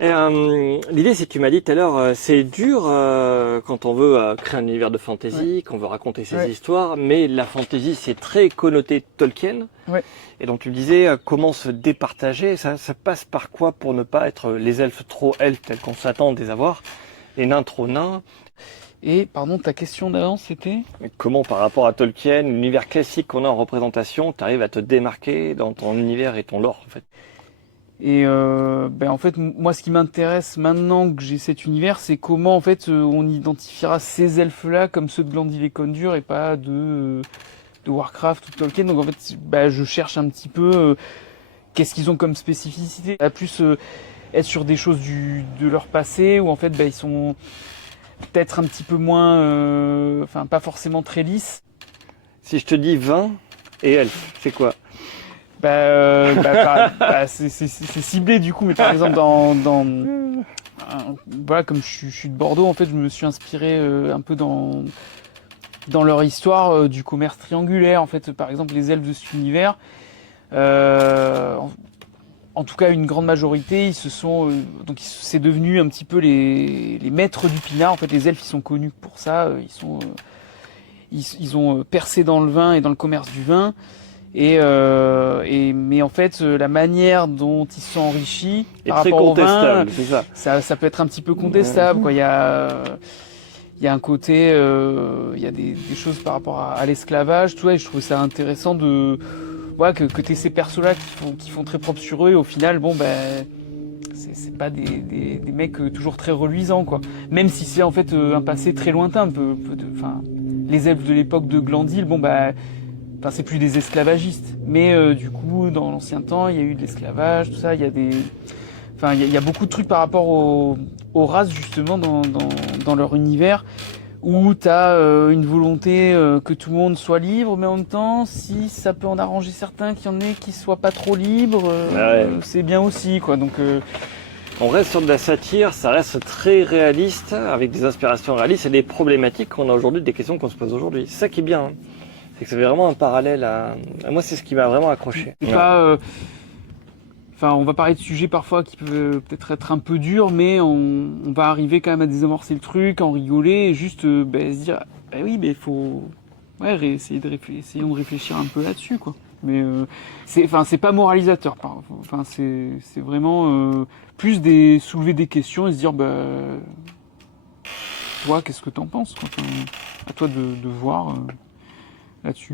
L'idée, c'est que tu m'as dit tout à l'heure, c'est dur quand on veut créer un univers de fantasy, Ouais. qu'on veut raconter ses Ouais. histoires, mais la fantasy, c'est très connoté Tolkien. Ouais. Et donc tu me disais, comment se départager, ça passe par quoi pour ne pas être les elfes trop elfes tels qu'on s'attend de les avoir, les nains trop nains. Et pardon, ta question d'avant, c'était? Et comment par rapport à Tolkien, l'univers classique qu'on a en représentation, tu arrives à te démarquer dans ton univers et ton lore en fait. Et en fait, moi, ce qui m'intéresse maintenant que j'ai cet univers, c'est comment en fait on identifiera ces elfes-là comme ceux de Glandil et pas de Warcraft ou de Tolkien. Donc en fait, je cherche un petit peu qu'est-ce qu'ils ont comme spécificité. À plus être sur des choses de leur passé où en fait ils sont peut-être un petit peu moins, pas forcément très lisses. Si je te dis vin et elfe, c'est quoi? C'est ciblé du coup, mais par exemple voilà, comme je suis de Bordeaux, en fait, je me suis inspiré un peu dans leur histoire du commerce triangulaire. En fait, par exemple, les elfes de cet univers, en tout cas une grande majorité, ils se sont donc c'est devenu un petit peu les maîtres du pinard. En fait, les elfes, ils sont connus pour ça. Ils ont percé dans le vin et dans le commerce du vin. Mais en fait, la manière dont ils se sont enrichis Et par très rapport au vin, contestable, c'est ça. ça peut être un petit peu contestable, quoi. Il y a un côté, il y a des choses par rapport à l'esclavage, tout ça, et je trouve ça intéressant que t'aies ces persos-là qui font très propre sur eux, et au final, c'est pas des mecs toujours très reluisants, quoi. Même si c'est en fait un passé très lointain, les elfes de l'époque de Glandil, c'est plus des esclavagistes, mais du coup, dans l'ancien temps, il y a eu de l'esclavage, tout ça. Il y a beaucoup de trucs par rapport aux races justement dans leur univers où t'as une volonté que tout le monde soit libre, mais en même temps, si ça peut en arranger certains, qu'il y en ait qui soient pas trop libres, c'est bien aussi, quoi. Donc on reste sur de la satire, ça reste très réaliste, avec des inspirations réalistes et des problématiques qu'on a aujourd'hui, des questions qu'on se pose aujourd'hui. C'est ça qui est bien. C'est que ça fait vraiment un parallèle à... Moi, c'est ce qui m'a vraiment accroché. c'est pas, on va parler de sujets parfois qui peuvent peut-être être un peu durs, mais on va arriver quand même à désamorcer le truc, en rigoler, et juste se dire, oui, mais il faut essayons de réfléchir un peu là-dessus, quoi. Mais c'est pas moralisateur, c'est vraiment plus soulever des questions et se dire, toi, qu'est-ce que t'en penses, quoi. À toi de voir là-dessus.